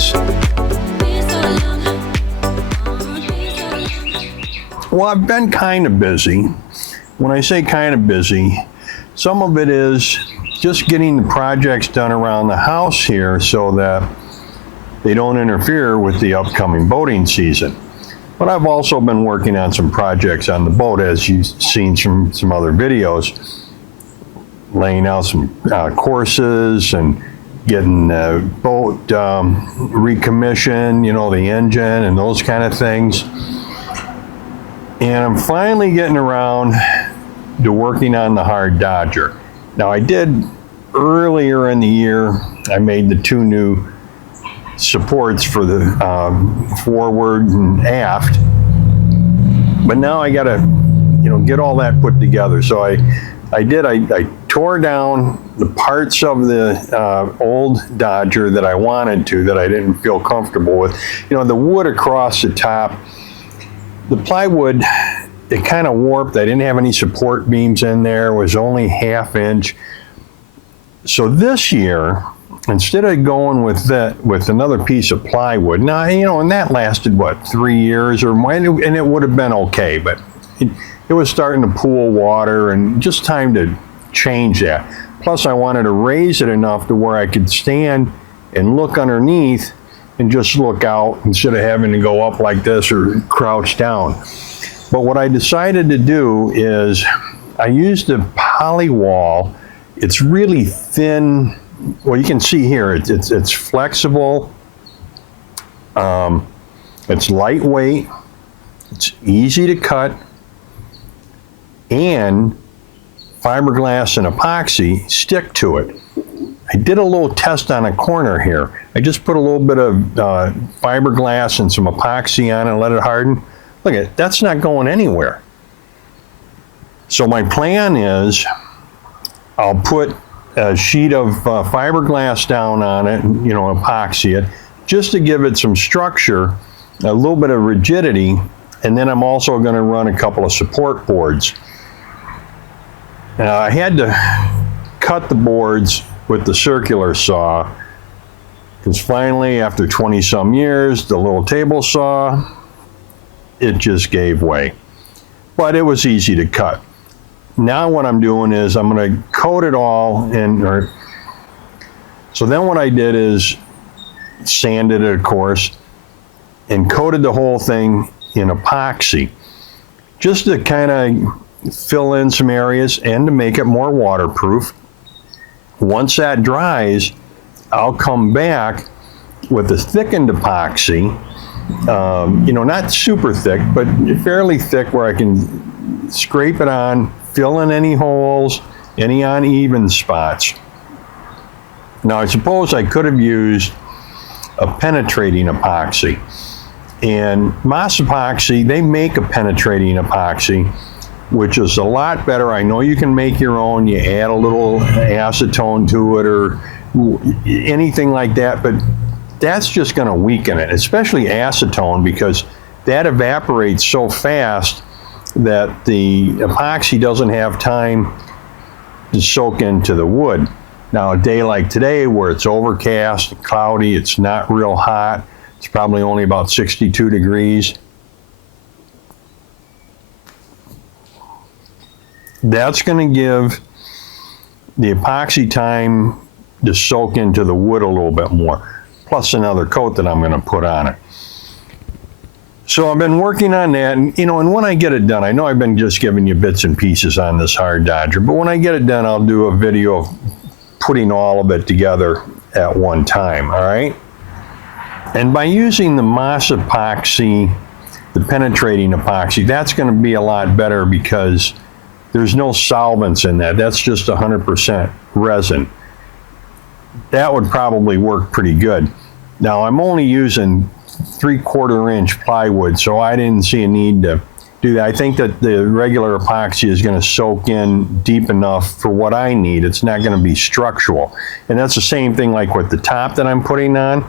guys. Well, I've been kind of busy. When I say kind of busy, some of it is just getting the projects done around the house here so that they don't interfere with the upcoming boating season. But I've also been working on some projects on the boat, as you've seen from some other videos, laying out some courses and getting the boat recommissioned, you know, the engine and those kind of things. And I'm finally getting around to working on the hard Dodger. Now, I did earlier in the year, I made the 2 new supports for the forward and aft, but now I gotta, you know, get all that put together. So I tore down the parts of the old Dodger that I wanted to, that I didn't feel comfortable with. You know, the wood across the top, the plywood, it kind of warped. I didn't have any support beams in there. It was only 1/2 inch. So this year, instead of going with that, with another piece of plywood, now, you know, and that lasted, what, 3 years or more, and it would have been okay, but it was starting to pool water, and just time to change that. Plus, I wanted to raise it enough to where I could stand and look underneath and just look out instead of having to go up like this or crouch down. But what I decided to do is I used a polywall. It's really thin. Well, you can see here, it's flexible, it's lightweight, it's easy to cut, and fiberglass and epoxy stick to it. I did a little test on a corner here. I just put a little bit of fiberglass and some epoxy on it and let it harden. Look at it, that's not going anywhere. So my plan is I'll put a sheet of fiberglass down on it, you know, epoxy it, just to give it some structure, a little bit of rigidity, and then I'm also going to run a couple of support boards. Now, I had to cut the boards with the circular saw, because finally, after 20-some years, the little table saw, it just gave way. But it was easy to cut. Now what I'm doing is I'm going to coat it all in. So then what I did is sanded it, of course, and coated the whole thing in epoxy, just to kind of fill in some areas and to make it more waterproof. Once that dries, I'll come back with the thickened epoxy, you know, not super thick, but fairly thick, where I can scrape it on, fill in any holes, any uneven spots. Now, I suppose I could have used a penetrating epoxy. And Moss Epoxy, they make a penetrating epoxy, which is a lot better. I know you can make your own. You add a little acetone to it or anything like that, but that's just going to weaken it, especially acetone, because that evaporates so fast that the epoxy doesn't have time to soak into the wood. Now, a day like today, where it's overcast, cloudy, it's not real hot, it's probably only about 62 degrees. That's going to give the epoxy time to soak into the wood a little bit more, plus another coat that I'm going to put on it. So I've been working on that, and you know, and when I get it done, I know I've been just giving you bits and pieces on this hard Dodger, but when I get it done, I'll do a video of putting all of it together at one time, all right? And by using the Moss Epoxy, the penetrating epoxy, that's going to be a lot better because there's no solvents in that. That's just 100% resin. That would probably work pretty good. Now, I'm only using 3/4 inch plywood, so I didn't see a need to do that. I think that the regular epoxy is going to soak in deep enough for what I need. It's not going to be structural. And that's the same thing like with the top that I'm putting on.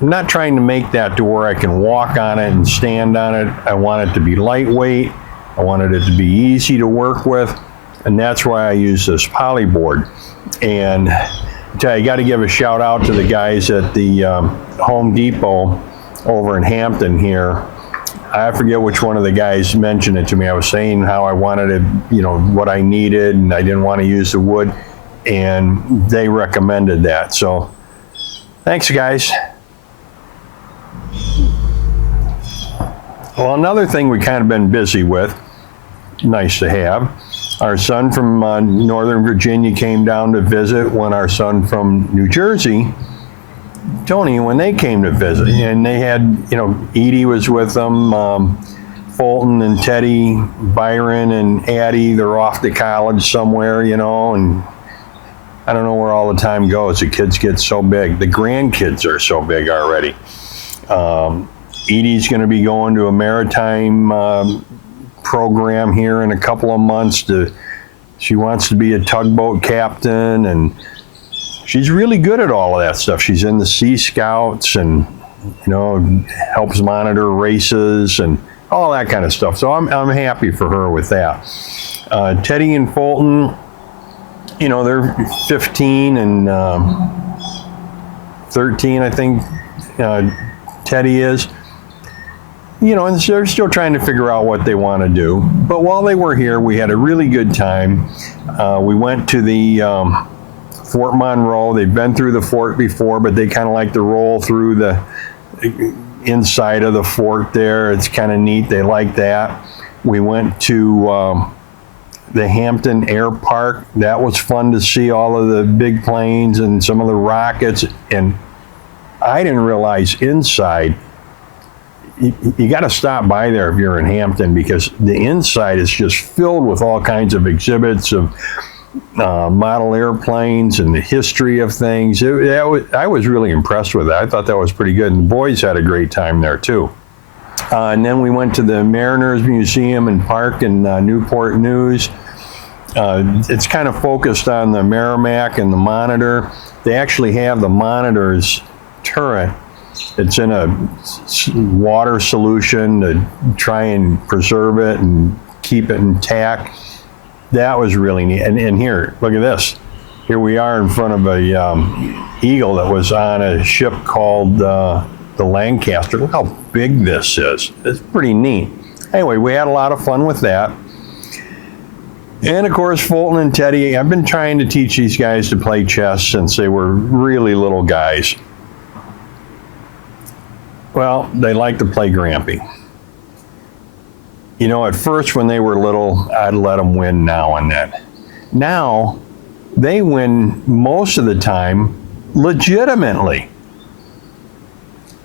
I'm not trying to make that to where I can walk on it and stand on it. I want it to be lightweight. I wanted it to be easy to work with. And that's why I use this poly board. And I got to give a shout out to the guys at the Home Depot over in Hampton here. I forget which one of the guys mentioned it to me. I was saying how I wanted it, you know, what I needed, and I didn't want to use the wood, and they recommended that. So thanks, guys. Well, another thing we kind of been busy with, nice to have, our son from Northern Virginia came down to visit when our son from New Jersey, Tony, when they came to visit, and they had, you know, Edie was with them, Fulton and Teddy, Byron and Addie, they're off to college somewhere, you know, and I don't know where all the time goes. The kids get so big. The grandkids are so big already. Edie's going to be going to a maritime program here in a couple of months. She wants to be a tugboat captain, and she's really good at all of that stuff. She's in the Sea Scouts and, you know, helps monitor races and all that kind of stuff. So I'm happy for her with that. Teddy and Fulton, you know, they're 15 and 13, I think Teddy is. You know, and they're still trying to figure out what they want to do. But while they were here, we had a really good time. We went to the Fort Monroe. They've been through the fort before, but they kind of like to roll through the inside of the fort there. It's kind of neat. They like that. We went to the Hampton Air Park. That was fun to see all of the big planes and some of the rockets. And I didn't realize inside, you got to stop by there if you're in Hampton, because the inside is just filled with all kinds of exhibits of model airplanes and the history of things. I was really impressed with that. I thought that was pretty good, and the boys had a great time there too. And then we went to the Mariners Museum and Park in Newport News. It's kind of focused on the Merrimack and the Monitor. They actually have the Monitor's turret. It's in a water solution to try and preserve it and keep it intact. That was really neat. And here, look at this. Here we are in front of a eagle that was on a ship called the Lancaster. Look how big this is. It's pretty neat. Anyway, we had a lot of fun with that. And of course, Fulton and Teddy, I've been trying to teach these guys to play chess since they were really little guys. Well, they like to play Grampy. You know, at first when they were little, I'd let them win now and then. Now, they win most of the time legitimately.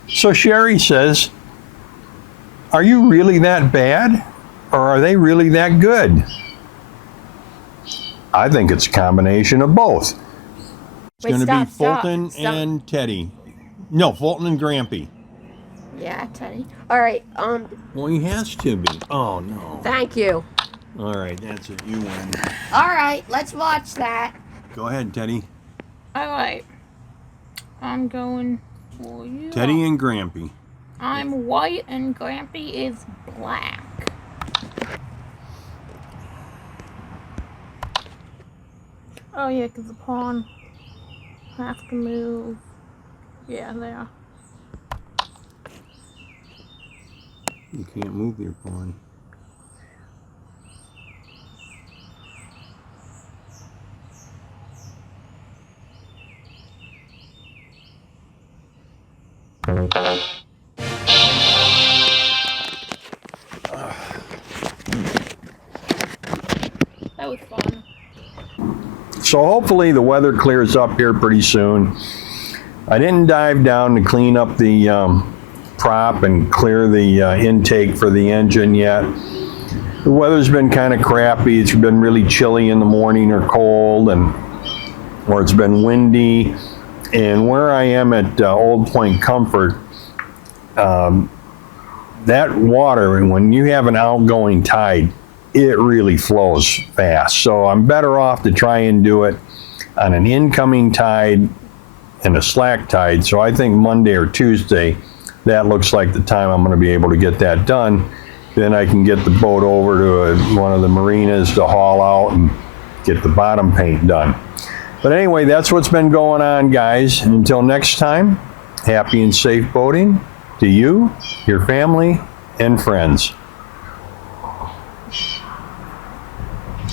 So Sherry says, are you really that bad? Or are they really that good? I think it's a combination of both. It's going to be Fulton and Teddy. No, Fulton and Grampy. Yeah, Teddy. All right. Well, he has to be. Oh, no. Thank you. All right, that's it. You win. All right, let's watch that. Go ahead, Teddy. All right. I'm going for you. Teddy and Grampy. I'm white and Grampy is black. Oh, yeah, because the pawn has to move. Yeah, there. You can't move your pawn. That was fun. So hopefully the weather clears up here pretty soon. I didn't dive down to clean up the prop and clear the intake for the engine yet. The weather's been kind of crappy. It's been really chilly in the morning or cold, or it's been windy. And where I am at Old Point Comfort, that water, when you have an outgoing tide, it really flows fast. So I'm better off to try and do it on an incoming tide and a slack tide. So I think Monday or Tuesday, that looks like the time I'm going to be able to get that done. Then I can get the boat over to one of the marinas to haul out and get the bottom paint done. But anyway, that's what's been going on, guys. And until next time, happy and safe boating to you, your family, and friends.